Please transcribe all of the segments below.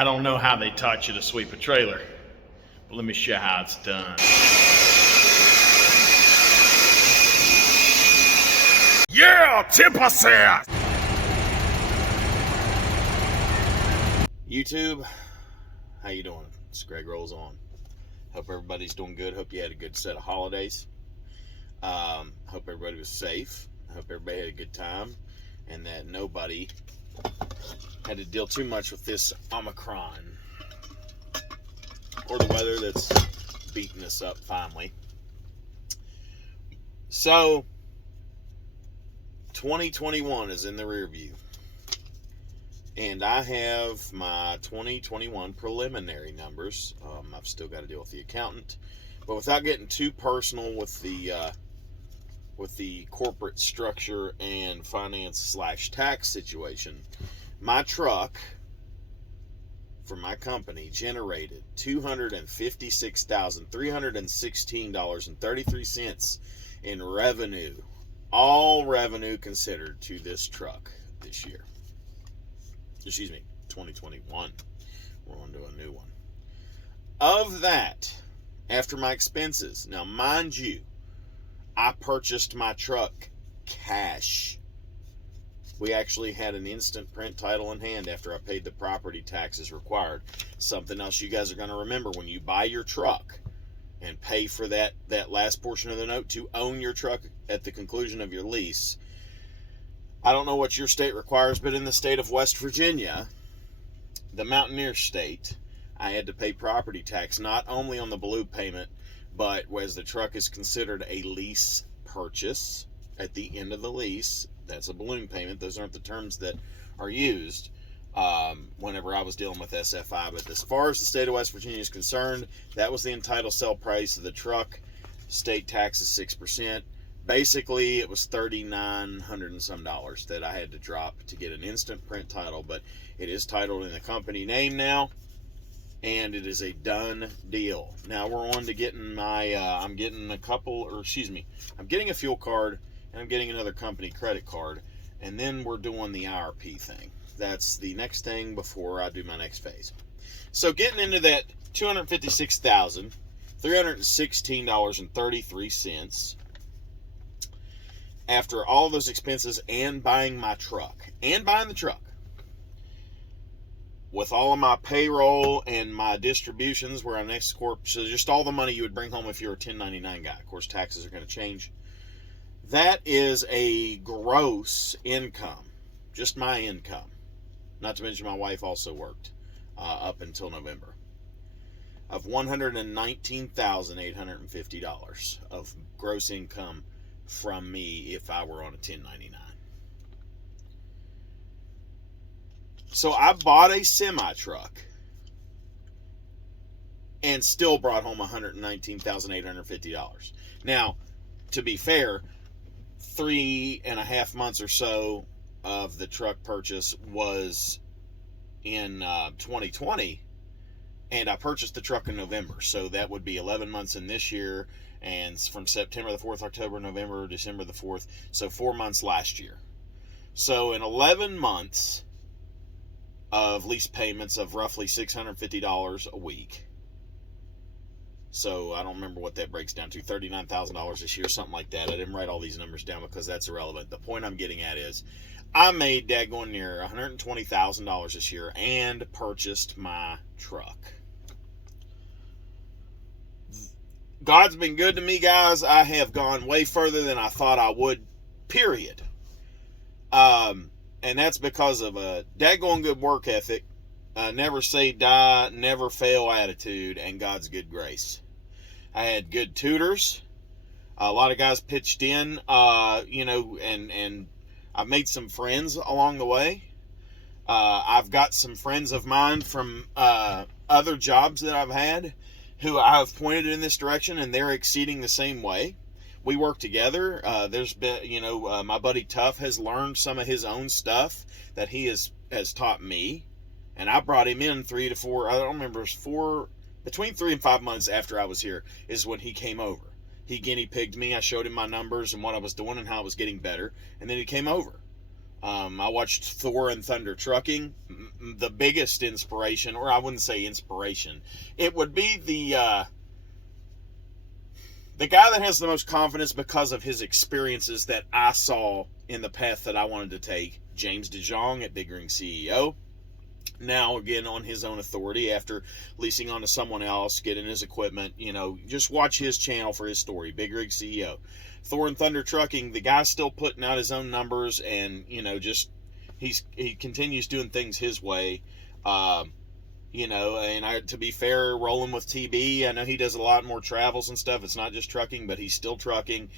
I don't know how they taught you to sweep a trailer, but let me show you how it's done. Yeah, 10%! YouTube, how you doing? It's Greg Rolls On. Hope everybody's doing good. Hope you had a good set of holidays. Hope everybody was safe. Hope everybody had a good time, and that nobody had to deal too much with this Omicron or the weather that's beating us up finally. So 2021 is in the rear view, and I have my 2021 preliminary numbers. I've still got to deal with the accountant, but without getting too personal with the corporate structure and finance / tax situation, my truck for my company generated $256,316.33 in revenue, all revenue considered, to this truck this year. 2021. We're on to a new one. Of that, after my expenses, now mind you, I purchased my truck cash. We actually had an instant print title in hand after I paid the property taxes required. Something else you guys are going to remember: when you buy your truck and pay for that last portion of the note to own your truck at the conclusion of your lease, I don't know what your state requires, but in the state of West Virginia, the Mountaineer state, I had to pay property tax not only on the balloon payment, but as the truck is considered a lease purchase, at the end of the lease, that's a balloon payment. Those aren't the terms that are used whenever I was dealing with SFI. But as far as the state of West Virginia is concerned, that was the entitled sell price of the truck. State tax is 6%. Basically, it was $3,900 and some that I had to drop to get an instant print title. But it is titled in the company name now, and it is a done deal. Now we're on to getting my, I'm getting a fuel card, and I'm getting another company credit card, and then we're doing the IRP thing. That's the next thing before I do my next phase. So getting into that $256,316.33 after all those expenses and buying my truck, and buying the truck, with all of my payroll and my distributions where I'm an S Corp, so just all the money you would bring home if you're a 1099 guy. Of course, taxes are going to change. That is a gross income, just my income, not to mention my wife also worked up until November, of $119,850 of gross income from me if I were on a 1099. So I bought a semi truck and still brought home $119,850. Now, to be fair, 3.5 months or so of the truck purchase was in 2020, and I purchased the truck in November, so that would be 11 months in this year, and from September the 4th, October, November, December the 4th, so 4 months last year. So in 11 months of lease payments of roughly $650 a week, so I don't remember what that breaks down to, $39,000 this year, something like that. I didn't write all these numbers down because that's irrelevant. The point I'm getting at is I made daggone near $120,000 this year and purchased my truck. God's been good to me, guys. I have gone way further than I thought I would, period. And that's because of a daggone good work ethic, never say die, never fail attitude, and God's good grace. I had good tutors. A lot of guys pitched in, and I've made some friends along the way. I've got some friends of mine from other jobs that I've had who I've pointed in this direction, and they're exceeding the same way. We work together. There's been, my buddy Tuff has learned some of his own stuff that he has taught me. And I brought him in 3 to 4, I don't remember, between 3 and 5 months after I was here is when he came over. He guinea pigged me. I showed him my numbers and what I was doing and how I was getting better. And then he came over. I watched Thor and Thunder Trucking. The biggest inspiration, or I wouldn't say inspiration, it would be the guy that has the most confidence because of his experiences that I saw in the path that I wanted to take. James DeJong at Big Ring CEO. Now, again, on his own authority after leasing onto someone else, getting his equipment. Just watch his channel for his story. Big Rig CEO. Thor and Thunder Trucking, the guy's still putting out his own numbers, and, he continues doing things his way. And to be fair, rolling with TB, I know he does a lot more travels and stuff. It's not just trucking, but he's still trucking.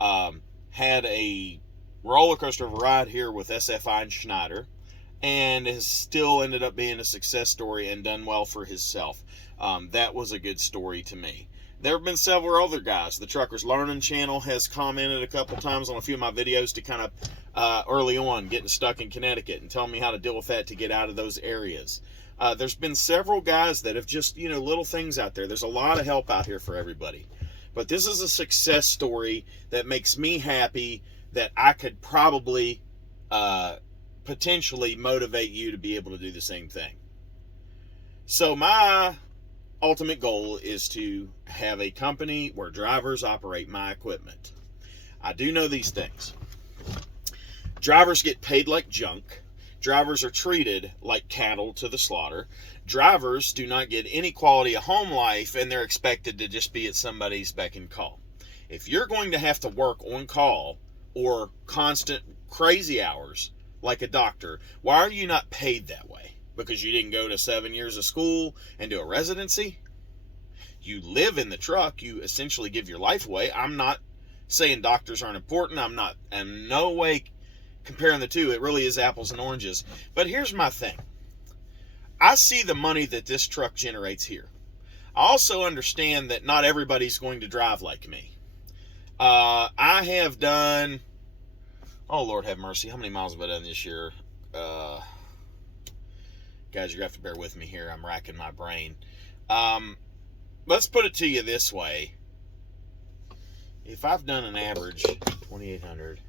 Had a roller coaster of a ride here with SFI and Schneider, and has still ended up being a success story and done well for himself. That was a good story to me. There have been several other guys. The Truckers Learning channel has commented a couple times on a few of my videos to kind of early on getting stuck in Connecticut and telling me how to deal with that to get out of those areas. There's been several guys that have just, little things out there. There's a lot of help out here for everybody. But this is a success story that makes me happy that I could probably potentially motivate you to be able to do the same thing. So my ultimate goal is to have a company where drivers operate my equipment. I do know these things. Drivers get paid like junk. Drivers are treated like cattle to the slaughter. Drivers do not get any quality of home life, and they're expected to just be at somebody's beck and call. If you're going to have to work on call or constant crazy hours like a doctor, why are you not paid that way? Because you didn't go to 7 years of school and do a residency? You live in the truck. You essentially give your life away. I'm not saying doctors aren't important. I'm not in no way comparing the two. It really is apples and oranges. But here's my thing. I see the money that this truck generates here. I also understand that not everybody's going to drive like me. I have done, oh Lord have mercy, how many miles have I done this year? Guys, you're going to have to bear with me here. I'm racking my brain. Let's put it to you this way. If I've done an average 2,800,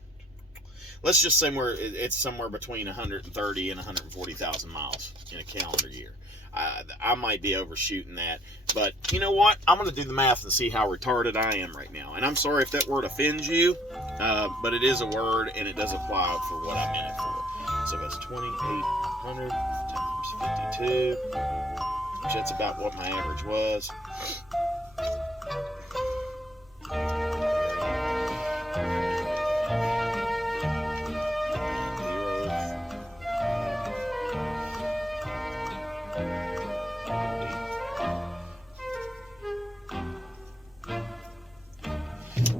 let's just say it's somewhere between 130 and 140,000 miles in a calendar year. I might be overshooting that, but you know what? I'm going to do the math and see how retarded I am right now. And I'm sorry if that word offends you, but it is a word and it does apply for what I meant it for. So that's 2,800 times 52, which that's about what my average was.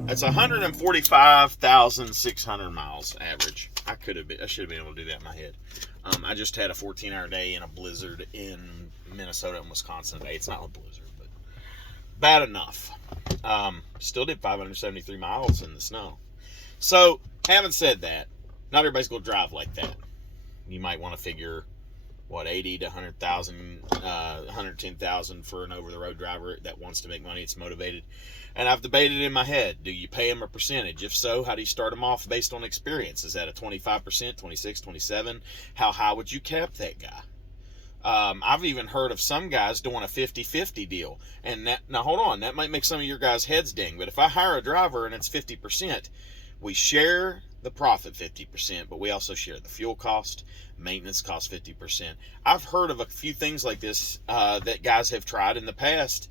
That's 145,600 miles average. I should have been able to do that in my head. I just had a 14-hour day in a blizzard in Minnesota and Wisconsin today. It's not a blizzard, but bad enough. Still did 573 miles in the snow. So, having said that, not everybody's going to drive like that. You might want to figure, 80 to 100,000, 110,000 for an over-the-road driver that wants to make money, it's motivated. And I've debated in my head, do you pay them a percentage? If so, how do you start them off based on experience? Is that a 25%, 26, 27? How high would you cap that guy? I've even heard of some guys doing a 50-50 deal. And now hold on, that might make some of your guys' heads ding. But if I hire a driver and it's 50%, we share the profit 50%, but we also share the fuel cost, maintenance cost 50%. I've heard of a few things like this that guys have tried in the past.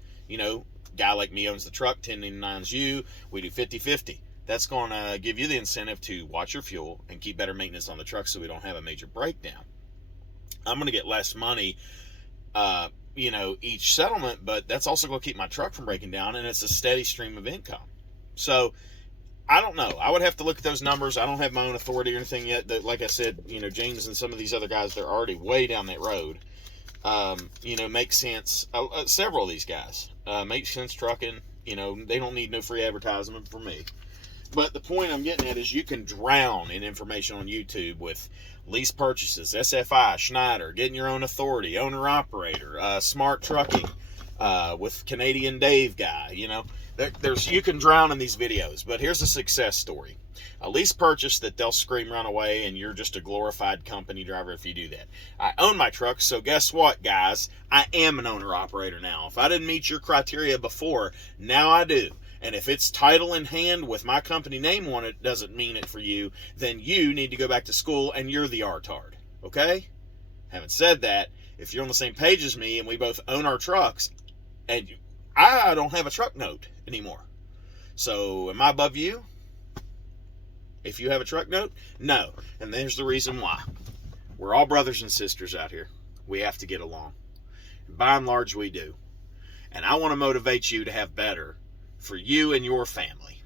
Guy like me owns the truck, 1099's you, we do 50-50. That's going to give you the incentive to watch your fuel and keep better maintenance on the truck so we don't have a major breakdown. I'm going to get less money, each settlement, but that's also going to keep my truck from breaking down, and it's a steady stream of income. So, I don't know. I would have to look at those numbers. I don't have my own authority or anything yet. Like I said, James and some of these other guys, they're already way down that road. Makes sense. Several of these guys make sense trucking. They don't need no free advertisement from me. But the point I'm getting at is you can drown in information on YouTube with lease purchases, SFI, Schneider, getting your own authority, owner-operator, smart trucking, with Canadian Dave guy. You can drown in these videos, but here's a success story. A lease purchase that they'll scream run away, and you're just a glorified company driver if you do that. I own my truck, so guess what, guys? I am an owner-operator now. If I didn't meet your criteria before, now I do. And if it's title in hand with my company name on it doesn't mean it for you, then you need to go back to school and you're the artard. Okay? Having said that, if you're on the same page as me and we both own our trucks, and I don't have a truck note anymore. So am I above you? If you have a truck note? No. And there's the reason why. We're all brothers and sisters out here. We have to get along. And by and large, we do. And I want to motivate you to have better for you and your family.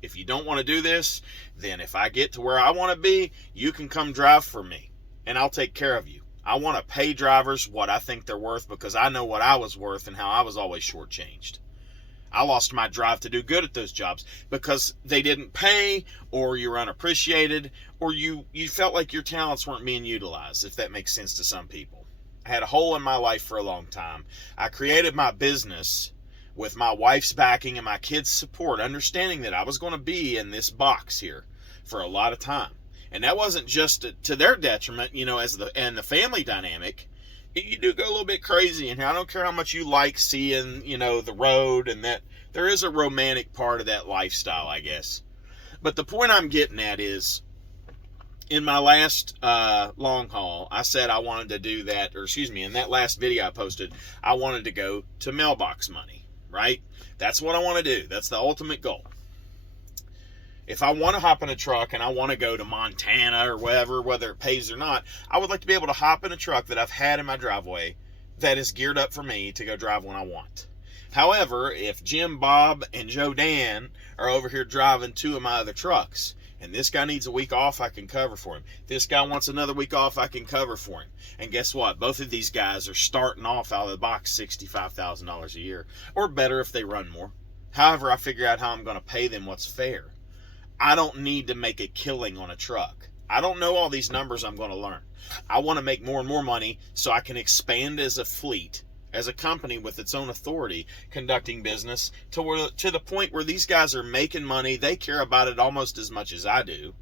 If you don't want to do this, then if I get to where I want to be, you can come drive for me, and I'll take care of you. I want to pay drivers what I think they're worth because I know what I was worth and how I was always shortchanged. I lost my drive to do good at those jobs because they didn't pay, or you're unappreciated, or you felt like your talents weren't being utilized, if that makes sense to some people. I had a hole in my life for a long time. I created my business with my wife's backing and my kids' support, understanding that I was going to be in this box here for a lot of time. And that wasn't just to their detriment, as the family dynamic. You do go a little bit crazy in here. I don't care how much you like seeing, the road, and that there is a romantic part of that lifestyle, I guess. But the point I'm getting at is, in my last long haul, I said I wanted to do that, in that last video I posted, I wanted to go to mailbox money, right? That's what I want to do. That's the ultimate goal. If I want to hop in a truck and I want to go to Montana or wherever, whether it pays or not, I would like to be able to hop in a truck that I've had in my driveway that is geared up for me to go drive when I want. However, if Jim, Bob, and Joe Dan are over here driving two of my other trucks, and this guy needs a week off, I can cover for him. This guy wants another week off, I can cover for him. And guess what? Both of these guys are starting off out of the box $65,000 a year, or better if they run more. However, I figure out how I'm going to pay them what's fair. I don't need to make a killing on a truck. I don't know all these numbers I'm going to learn. I want to make more and more money so I can expand as a fleet, as a company with its own authority, conducting business to the point where these guys are making money. They care about it almost as much as I do.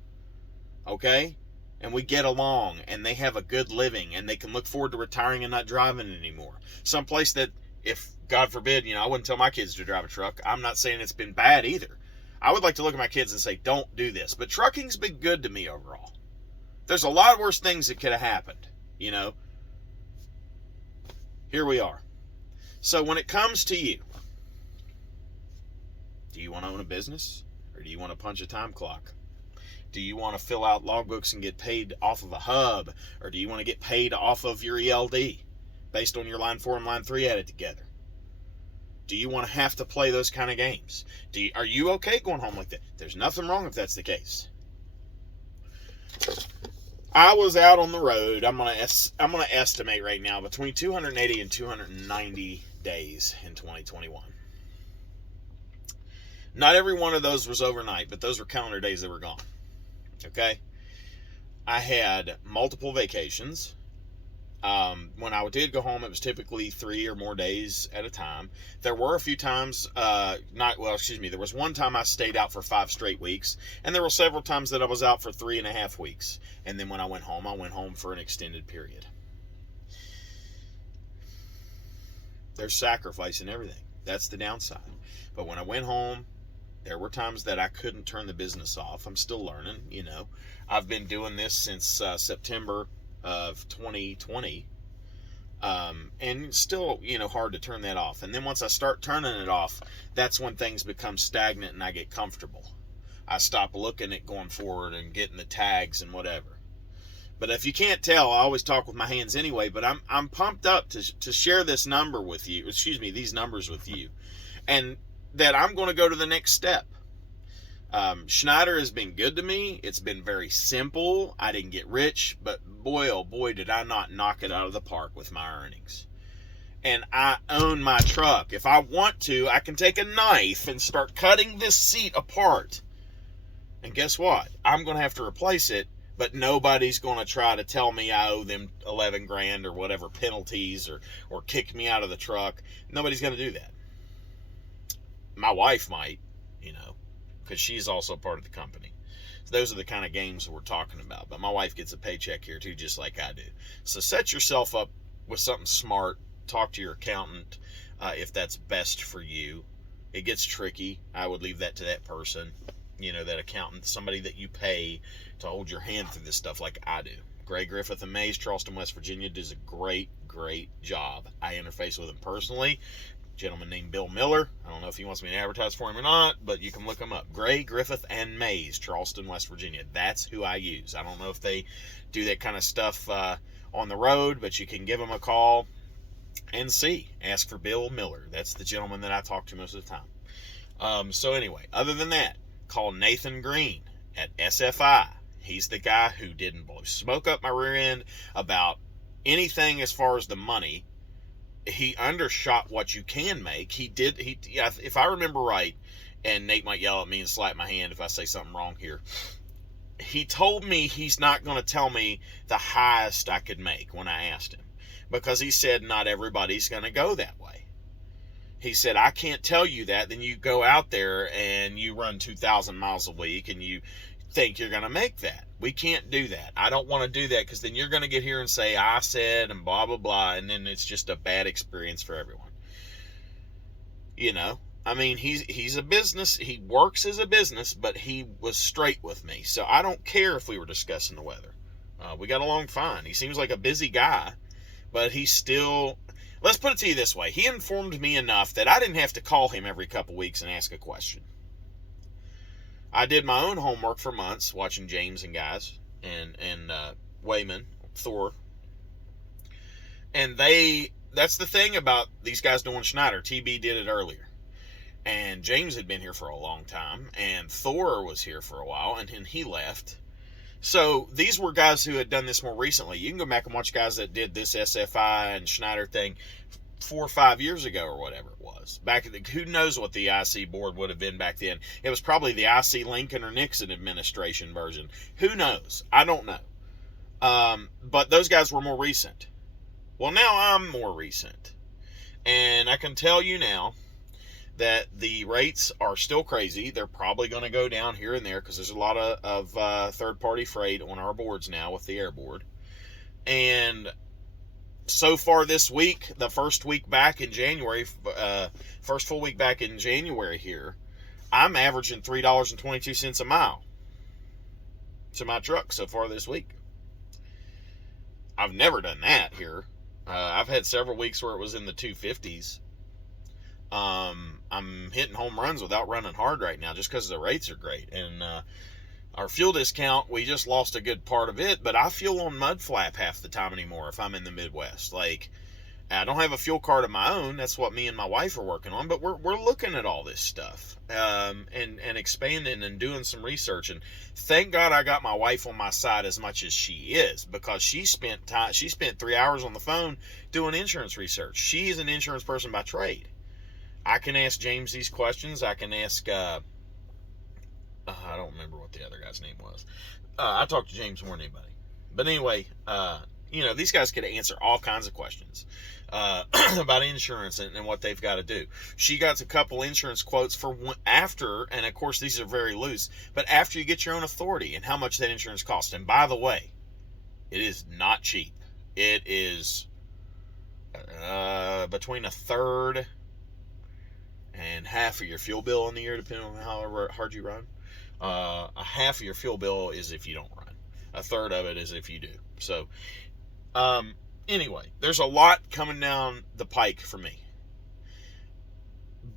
Okay? And we get along, and they have a good living, and they can look forward to retiring and not driving anymore. Someplace that, if God forbid, I wouldn't tell my kids to drive a truck. I'm not saying it's been bad either. I would like to look at my kids and say, don't do this. But trucking's been good to me overall. There's a lot worse things that could have happened, Here we are. So when it comes to you, do you want to own a business? Or do you want to punch a time clock? Do you want to fill out logbooks and get paid off of a hub? Or do you want to get paid off of your ELD based on your line 4 and line 3 added together? Do you want to have to play those kind of games? Are you okay going home like that? There's nothing wrong if that's the case. I was out on the road. I'm gonna estimate right now between 280 and 290 days in 2021. Not every one of those was overnight, but those were calendar days that were gone. Okay? I had multiple vacations. When I did go home, it was typically 3 or more days at a time. There were a few times, there was one time I stayed out for 5 straight weeks, and there were several times that I was out for 3.5 weeks. And then when I went home for an extended period. There's sacrifice in everything. That's the downside. But when I went home, there were times that I couldn't turn the business off. I'm still learning, I've been doing this since September of 2020, and still, hard to turn that off. And then once I start turning it off, that's when things become stagnant and I get comfortable. I stop looking at going forward and getting the tags and whatever. But if you can't tell, I always talk with my hands anyway, but I'm pumped up to share this number with you, these numbers with you, and that I'm going to go to the next step. Schneider has been good to me. It's been very simple. I didn't get rich, but boy, oh boy, did I not knock it out of the park with my earnings. And I own my truck. If I want to, I can take a knife and start cutting this seat apart. And guess what? I'm going to have to replace it, but nobody's going to try to tell me I owe them 11 grand or whatever penalties or kick me out of the truck. Nobody's going to do that. My wife might, because she's also part of the company. So those are the kind of games we're talking about. But my wife gets a paycheck here too, just like I do. So set yourself up with something smart. Talk to your accountant if that's best for you. It gets tricky. I would leave that to that person, that accountant, somebody that you pay to hold your hand through this stuff like I do. Gray Griffith and Mays, Charleston, West Virginia, does a great job. I interface with him personally. A gentleman named Bill Miller. I don't know if he wants me to advertise for him or not, but you can look him up. Gray Griffith and Mays, Charleston, West Virginia. That's who I use. I don't know if they do that kind of stuff on the road, but you can give them a call and see. Ask for Bill Miller. That's the gentleman that I talk to most of the time. So anyway, other than that, call Nathan Green at SFI. He's the guy who didn't blow smoke up my rear end about anything as far as the money. He undershot what you can make. If I remember right, and Nate might yell at me and slap my hand if I say something wrong here, he told me he's not going to tell me the highest I could make when I asked him, because he said not everybody's going to go that way. He said, I can't tell you that. Then you go out there and you run 2,000 miles a week and you think you're going to make that. We can't do that. I don't want to do that, because then you're going to get here and say, I said, and blah, blah, blah, and then it's just a bad experience for everyone. I mean, he's a business. He works as a business, but he was straight with me. So I don't care if we were discussing the weather. We got along fine. He seems like a busy guy, but he's still... Let's put it to you this way. He informed me enough that I didn't have to call him every couple weeks and ask a question. I did my own homework for months, watching James and guys, and Wayman, Thor. And that's the thing about these guys doing Schneider. TB did it earlier. And James had been here for a long time, and Thor was here for a while, and then he left. So these were guys who had done this more recently. You can go back and watch guys that did this SFI and Schneider thing 4 or 5 years ago or whatever it was. Who knows what the IC board would have been back then. It was probably the IC Lincoln or Nixon administration version. Who knows? I don't know. But those guys were more recent. Well, now I'm more recent. And I can tell you now that the rates are still crazy. They're probably going to go down here and there, because there's a lot of third-party freight on our boards now with the air board. And so far this week, the first week back in January, first full week back in January here, I'm averaging $3.22 a mile to my truck so far this week. I've never done that here. I've had several weeks where it was in the 250s. I'm hitting home runs without running hard right now, just because the rates are great. And our fuel discount, we just lost a good part of it, but I fuel on mud flap half the time anymore if I'm in the Midwest. Like, I don't have a fuel card of my own. That's what me and my wife are working on, but we're looking at all this stuff and expanding and doing some research. And thank God I got my wife on my side as much as she is, because she spent 3 hours on the phone doing insurance research. She's an insurance person by trade. I can ask James these questions. I can ask, I don't remember what the other guy's name was. I talk to James more than anybody. But anyway, these guys could answer all kinds of questions about insurance and what they've got to do. She got a couple insurance quotes for after, and of course these are very loose, but after you get your own authority and how much that insurance costs. And by the way, it is not cheap. It is between a third and half of your fuel bill in the year, depending on how hard you run. A half of your fuel bill is if you don't run. A third of it is if you do. So, anyway, there's a lot coming down the pike for me.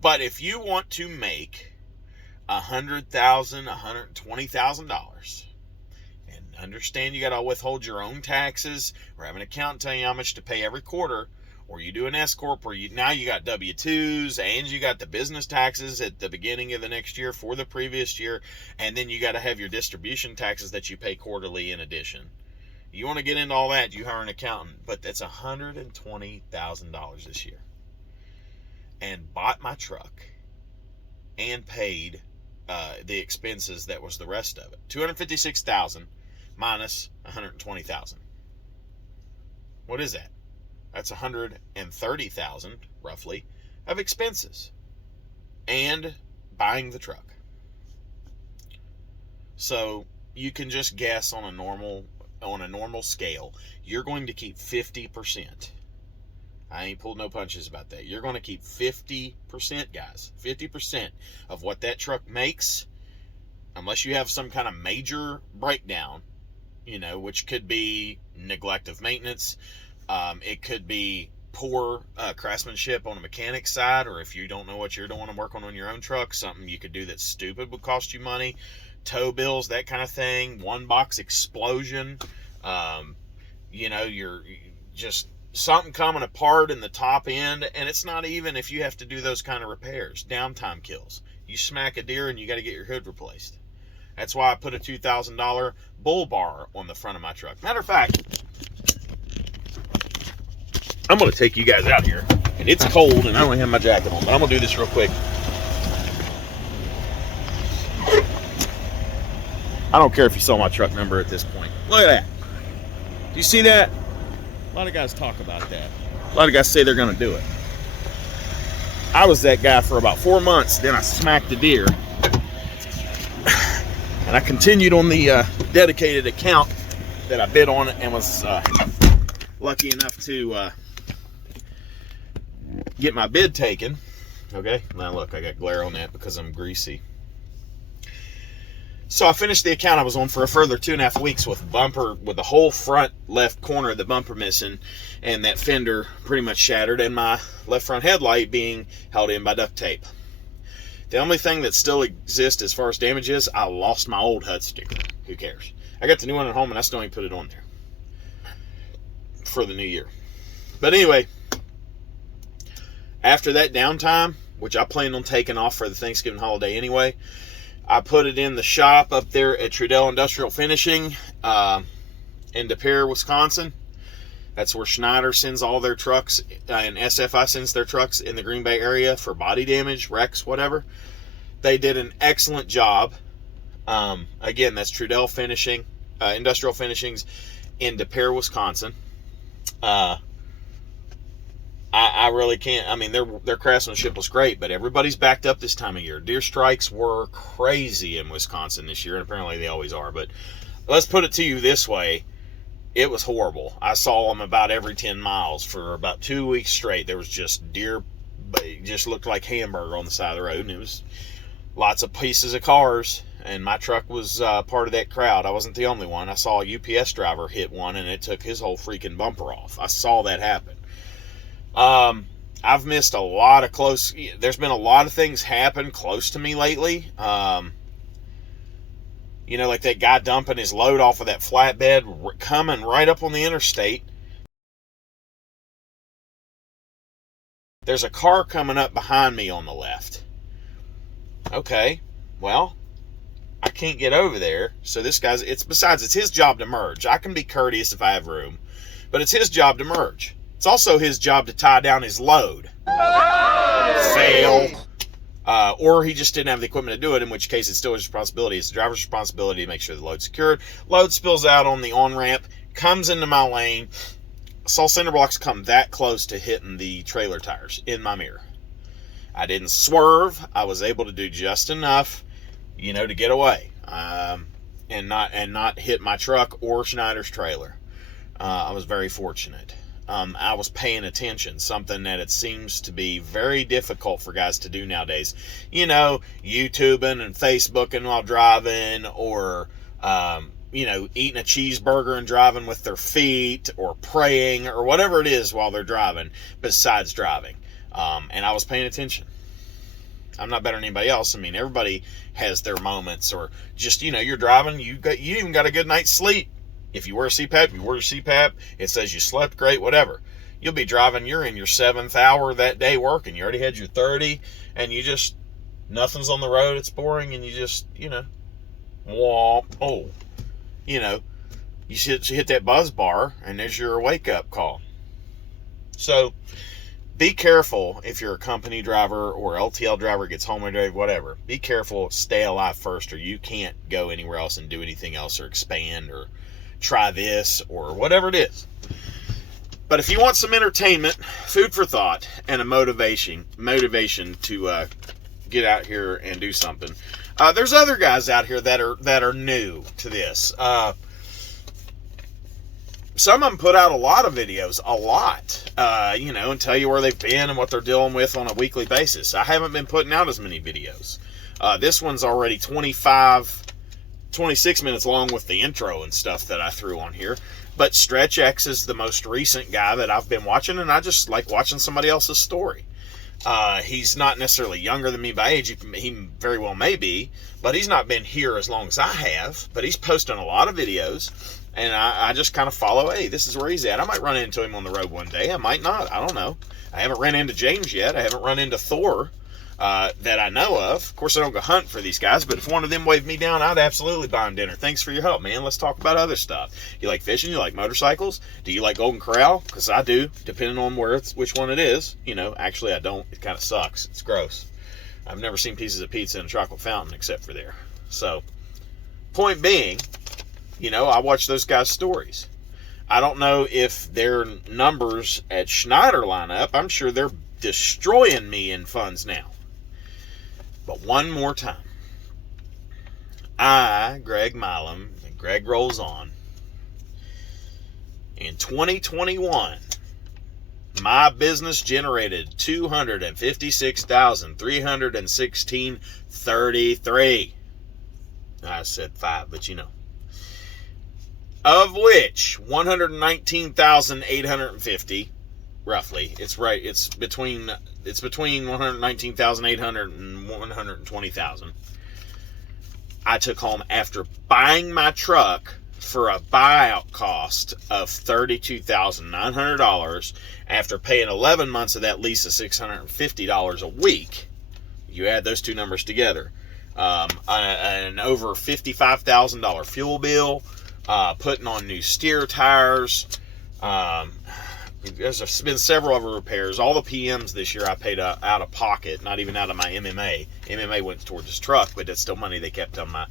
But if you want to make $100,000, $120,000, and understand you got to withhold your own taxes, or have an accountant tell you how much to pay every quarter, or you do an S corp, or now you got W-2s, and you got the business taxes at the beginning of the next year for the previous year, and then you got to have your distribution taxes that you pay quarterly in addition. You want to get into all that, you hire an accountant, but that's $120,000 this year. And bought my truck and paid the expenses that was the rest of it. $256,000 minus $120,000. What is that? That's $130,000 roughly of expenses. and buying the truck. So you can just guess on a normal scale, you're going to keep 50%. I ain't pulled no punches about that. You're going to keep 50%, guys. 50% of what that truck makes, unless you have some kind of major breakdown, which could be neglect of maintenance. It could be poor craftsmanship on a mechanic's side, or if you don't know what you're doing and working on your own truck, something you could do that's stupid would cost you money. Tow bills, that kind of thing. One box explosion. You're just something coming apart in the top end, and it's not even if you have to do those kind of repairs. Downtime kills. You smack a deer and you got to get your hood replaced. That's why I put a $2,000 bull bar on the front of my truck. Matter of fact, I'm going to take you guys out here, and it's cold, and I don't have my jacket on, but I'm going to do this real quick. I don't care if you saw my truck number at this point. Look at that. Do you see that? A lot of guys talk about that. A lot of guys say they're going to do it. I was that guy for about 4 months. Then I smacked a deer. And I continued on the dedicated account that I bid on and was lucky enough to get my bid taken. Okay, now look, I got glare on that because I'm greasy. So I finished the account I was on for a further 2.5 weeks with the whole front left corner of the bumper missing and that fender pretty much shattered and my left front headlight being held in by duct tape. The only thing that still exists as far as damage is I lost my old HUD sticker. Who cares? I got the new one at home and I still ain't put it on there for the new year. But anyway, after that downtime, which I planned on taking off for the Thanksgiving holiday anyway, I put it in the shop up there at Trudell Industrial Finishing in De Pere, Wisconsin. That's where Schneider sends all their trucks, and SFI sends their trucks in the Green Bay area for body damage, wrecks, whatever. They did an excellent job. Again, that's Trudell Finishing, Industrial Finishings in De Pere, Wisconsin. I really can't. I mean, their craftsmanship was great, but everybody's backed up this time of year. Deer strikes were crazy in Wisconsin this year, and apparently they always are. But let's put it to you this way. It was horrible. I saw them about every 10 miles for about 2 weeks straight. There was just deer, it just looked like hamburger on the side of the road, and it was lots of pieces of cars, and my truck was part of that crowd. I wasn't the only one. I saw a UPS driver hit one, and it took his whole freaking bumper off. I saw that happen. I've missed a lot of there's been a lot of things happen close to me lately. Like that guy dumping his load off of that flatbed coming right up on the interstate. There's a car coming up behind me on the left. Okay, well, I can't get over there. So this guy's, it's his job to merge. I can be courteous if I have room, but it's his job to merge. It's also his job to tie down his load. Fail. Or he just didn't have the equipment to do it, in which case it's still his responsibility. It's the driver's responsibility to make sure the load's secured. Load spills out on the on-ramp, comes into my lane. Saw cinder blocks come that close to hitting the trailer tires in my mirror. I didn't swerve. I was able to do just enough, to get away, and not hit my truck or Schneider's trailer. I was very fortunate. I was paying attention, something that it seems to be very difficult for guys to do nowadays. YouTubing and Facebooking while driving, or, eating a cheeseburger and driving with their feet, or praying, or whatever it is while they're driving, besides driving. And I was paying attention. I'm not better than anybody else. I mean, everybody has their moments, or just, you're driving, you even got a good night's sleep. If you wear a CPAP, you wear a CPAP. It says you slept great, whatever. You'll be driving, you're in your 7th hour that day working. You already had your 30, and you just, nothing's on the road, it's boring, and you just, you hit that buzz bar, and there's your wake-up call. So, be careful if you're a company driver or LTL driver, gets home today, whatever. Be careful, stay alive first, or you can't go anywhere else and do anything else, or expand, or try this, or whatever it is. But if you want some entertainment, food for thought, and a motivation to get out here and do something. There's other guys out here that are new to this. Some of them put out a lot of videos, and tell you where they've been and what they're dealing with on a weekly basis. I haven't been putting out as many videos. This one's already 26 minutes long with the intro and stuff that I threw on here. But Stretch X is the most recent guy that I've been watching, and I just like watching somebody else's story. He's not necessarily younger than me by age. He very well may be, but he's not been here as long as I have. But he's posting a lot of videos, and I just kind of follow, hey, this is where he's at. I might run into him on the road one day. I might not. I don't know. I haven't run into James yet. I haven't run into Thor that I know of. Of course, I don't go hunt for these guys, but if one of them waved me down, I'd absolutely buy him dinner. Thanks for your help, man. Let's talk about other stuff. You like fishing? You like motorcycles? Do you like Golden Corral? Because I do, depending on which one it is. Actually, I don't. It kind of sucks. It's gross. I've never seen pieces of pizza in a chocolate fountain except for there. So, point being, I watch those guys' stories. I don't know if their numbers at Schneider line up. I'm sure they're destroying me in funds now. But one more time, I, Greg Milam, and Greg rolls on, in 2021, my business generated $256,316.33. I said 5, but of which 119,850, roughly. It's right. It's between 119,800 and 120,000. I took home after buying my truck for a buyout cost of $32,900 after paying 11 months of that lease of $650 a week. You add those two numbers together. An over $55,000 fuel bill, putting on new steer tires. There's been several other repairs. All the PMs this year I paid out of pocket, not even out of my MMA. MMA went towards this truck, but it's still money they kept on my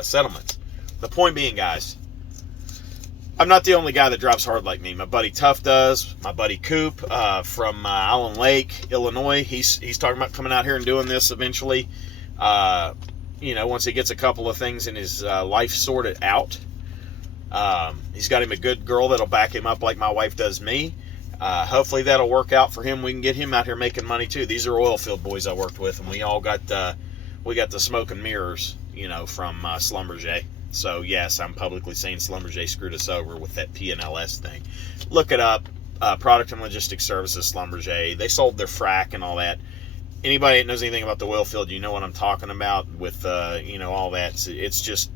settlements. The point being, guys, I'm not the only guy that drives hard like me. My buddy Tuff does. My buddy Coop from Island Lake, Illinois, he's talking about coming out here and doing this eventually. Once he gets a couple of things in his life sorted out. He's got him a good girl that'll back him up like my wife does me. Hopefully that'll work out for him. We can get him out here making money too. These are oil field boys I worked with, and we all got the smoke and mirrors, from Schlumberger. So yes, I'm publicly saying Schlumberger screwed us over with that P&LS thing. Look it up. Product and Logistics Services, Schlumberger. They sold their frack and all that. Anybody that knows anything about the oil field, you know what I'm talking about with all that. It's just.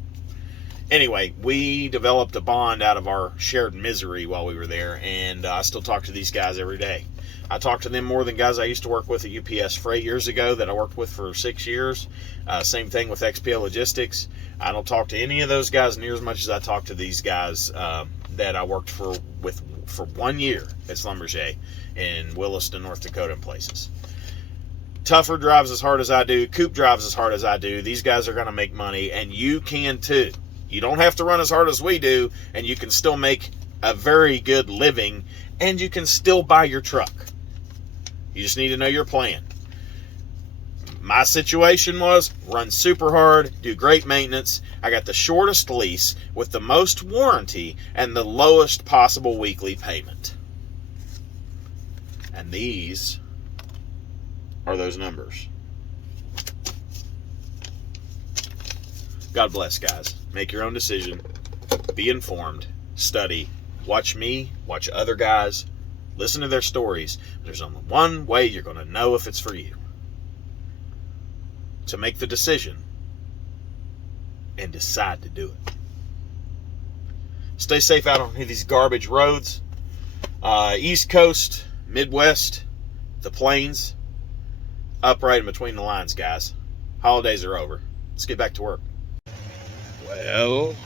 Anyway, we developed a bond out of our shared misery while we were there, and I still talk to these guys every day. I talk to them more than guys I used to work with at UPS Freight years ago that I worked with for 6 years. Same thing with XPO Logistics. I don't talk to any of those guys near as much as I talk to these guys that I worked for 1 year at Schlumberger in Williston, North Dakota, and places. Tougher drives as hard as I do. Coop drives as hard as I do. These guys are going to make money, and you can too. You don't have to run as hard as we do, and you can still make a very good living, and you can still buy your truck. You just need to know your plan. My situation was run super hard, do great maintenance. I got the shortest lease with the most warranty and the lowest possible weekly payment. And these are those numbers. God bless, guys. Make your own decision. Be informed. Study. Watch me. Watch other guys. Listen to their stories. There's only one way you're going to know if it's for you. To make the decision and decide to do it. Stay safe out on these garbage roads. East Coast, Midwest, the plains. Upright in between the lines, guys. Holidays are over. Let's get back to work. Well,